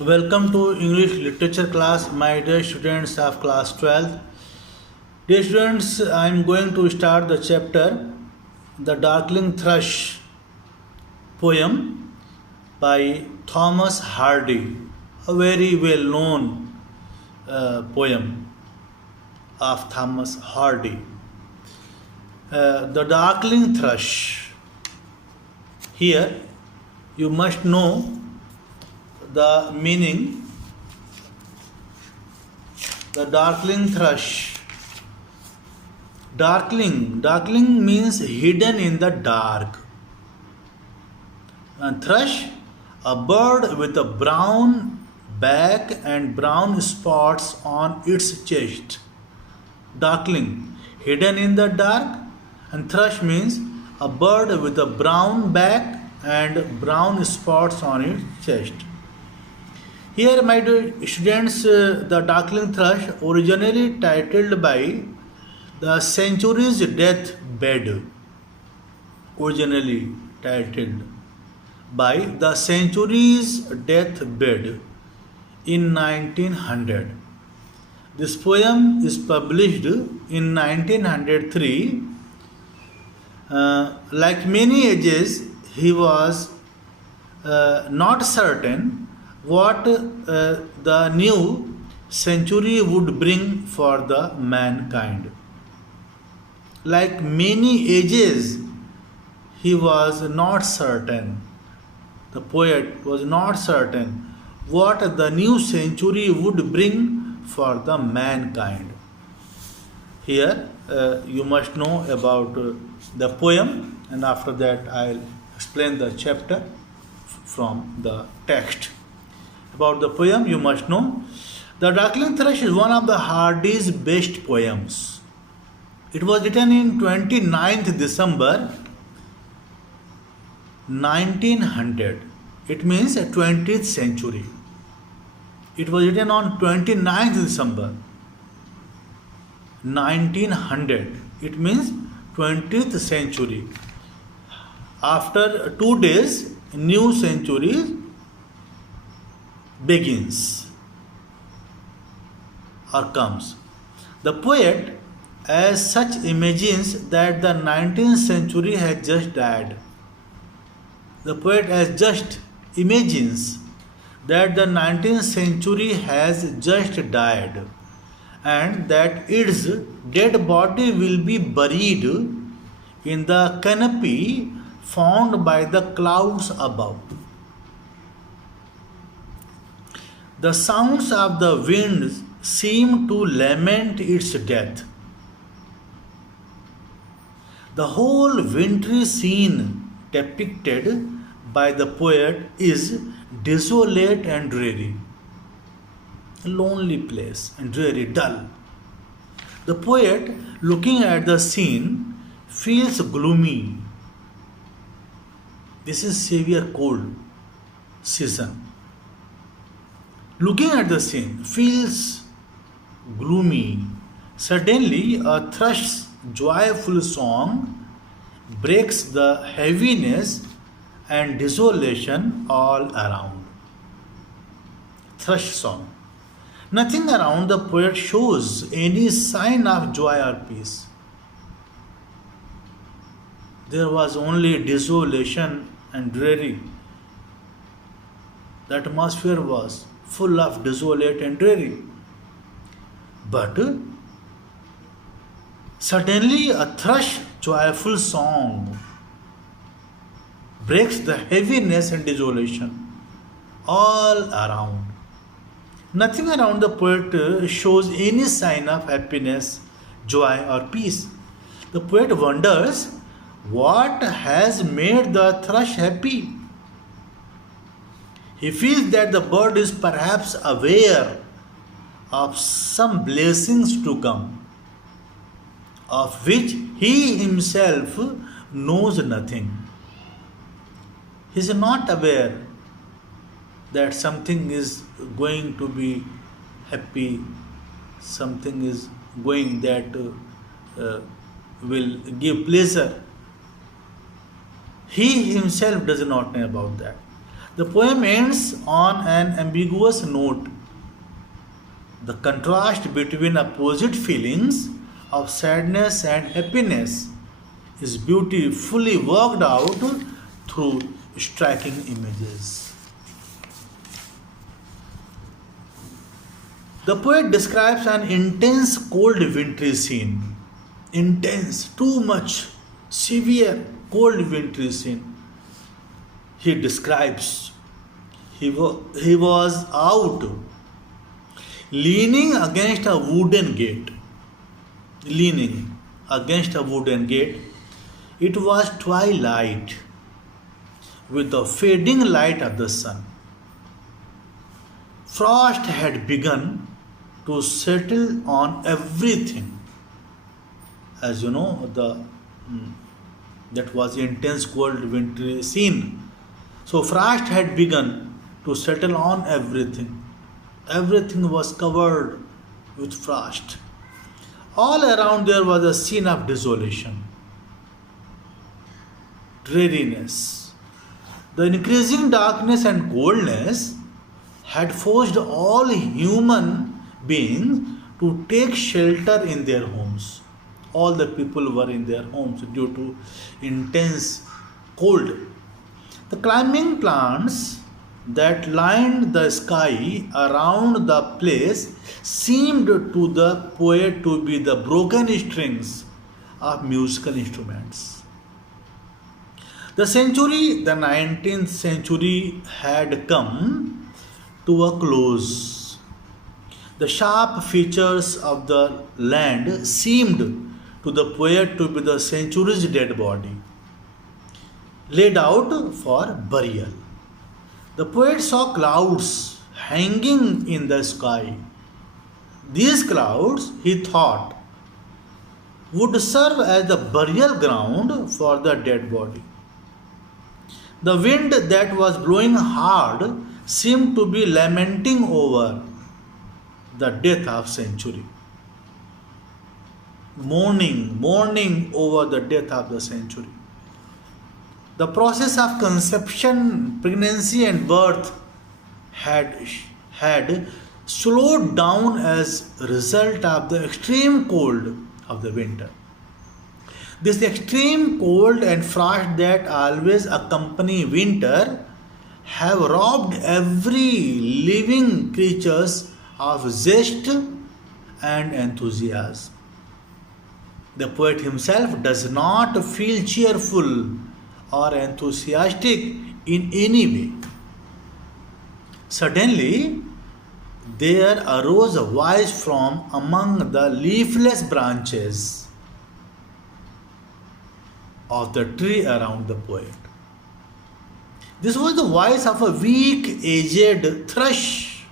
Welcome to English literature class, my dear students of class 12th. Dear students, I am going to start the chapter The Darkling Thrush poem by Thomas Hardy, a very well known poem of Thomas Hardy. The Darkling Thrush. Here, you must know the meaning. The darkling thrush. Darkling means hidden in the dark. And thrush, a bird with a brown back and brown spots on its chest. Darkling, hidden in the dark, and thrush means a bird with a brown back and brown spots on its chest. Here, my dear students, the Darkling Thrush, originally titled by the Century's Death Bed, originally titled by the Century's Death Bed in 1900. This poem is published in 1903. Like many ages, he was not certain what the new century would bring for the mankind. Like many ages, he was not certain. The poet was not certain what the new century would bring for the mankind. Here, you must know about the poem, and after that, I'll explain the chapter from the text. About the poem, you must know The Darkling Thrush is one of the Hardy's best poems. It was written in 29th December 1900. It means 20th century. It was written on 29th December 1900. It means 20th century. After 2 days, new century begins or comes. The poet, as such, imagines that the 19th century has just died. The poet, as just imagines that the 19th century has just died and that its dead body will be buried in the canopy found by the clouds above. The sounds of the wind seem to lament its death. The whole wintry scene depicted by the poet is desolate and dreary. A lonely place and dreary, dull. The poet, looking at the scene, feels gloomy. This is severe cold season. Looking at the scene, feels gloomy. Suddenly, a thrush's joyful song breaks the heaviness and desolation all around. Thrush song. Nothing around the poet shows any sign of joy or peace. There was only desolation and dreary. The atmosphere was full of desolate and dreary. But suddenly a thrush joyful song breaks the heaviness and desolation all around. Nothing around the poet shows any sign of happiness, joy, or peace. The poet wonders what has made the thrush happy. He feels that the bird is perhaps aware of some blessings to come, of which he himself knows nothing. He is not aware that something is going to be happy, something is going that will give pleasure. He himself does not know about that. The poem ends on an ambiguous note. The contrast between opposite feelings of sadness and happiness is beautifully worked out through striking images. The poet describes an intense cold wintry scene. Intense, too much, severe cold wintry scene. He describes he was out leaning against a wooden gate. Leaning against a wooden gate. It was twilight with the fading light of the sun. Frost had begun to settle on everything. As you know, that was intense cold wintry scene. So frost had begun to settle on everything. Everything was covered with frost. All around there was a scene of desolation, dreariness. The increasing darkness and coldness had forced all human beings to take shelter in their homes. All the people were in their homes due to intense cold. The climbing plants that lined the sky around the place seemed to the poet to be the broken strings of musical instruments. The 19th century had come to a close. The sharp features of the land seemed to the poet to be the century's dead body, laid out for burial. The poet saw clouds hanging in the sky. These clouds, he thought, would serve as the burial ground for the dead body. The wind that was blowing hard seemed to be lamenting over the death of century. Mourning over the death of the century. The process of conception, pregnancy, and birth had slowed down as a result of the extreme cold of the winter. This extreme cold and frost that always accompany winter have robbed every living creatures of zest and enthusiasm. The poet himself does not feel cheerful or enthusiastic in any way. Suddenly, there arose a voice from among the leafless branches of the tree around the poet. This was the voice of a weak, aged thrush,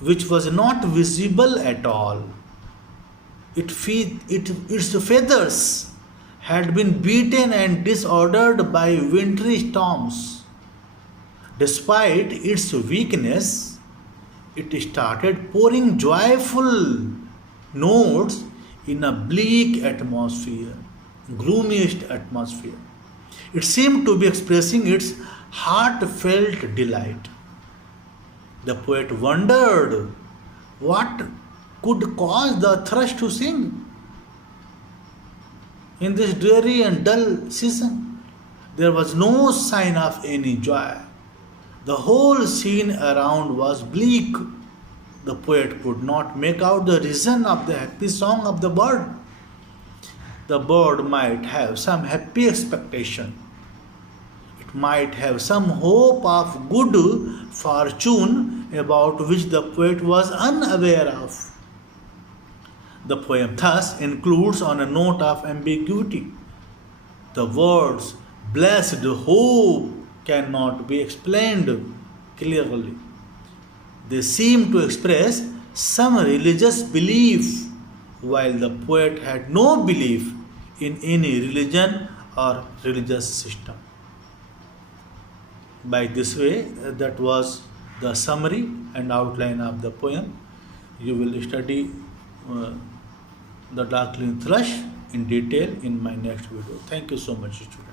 which was not visible at all. Its feathers had been beaten and disordered by wintry storms. Despite its weakness, it started pouring joyful notes in a bleak atmosphere, gloomiest atmosphere. It seemed to be expressing its heartfelt delight. The poet wondered what could cause the thrush to sing in this dreary and dull season. There was no sign of any joy. The whole scene around was bleak. The poet could not make out the reason of the happy song of the bird. The bird might have some happy expectation. It might have some hope of good fortune about which the poet was unaware of. The poem thus includes on a note of ambiguity. The words blessed hope cannot be explained clearly. They seem to express some religious belief, while the poet had no belief in any religion or religious system. By this way, that was the summary and outline of the poem. You will study the darkling thrush in detail in my next video. Thank you so much, students.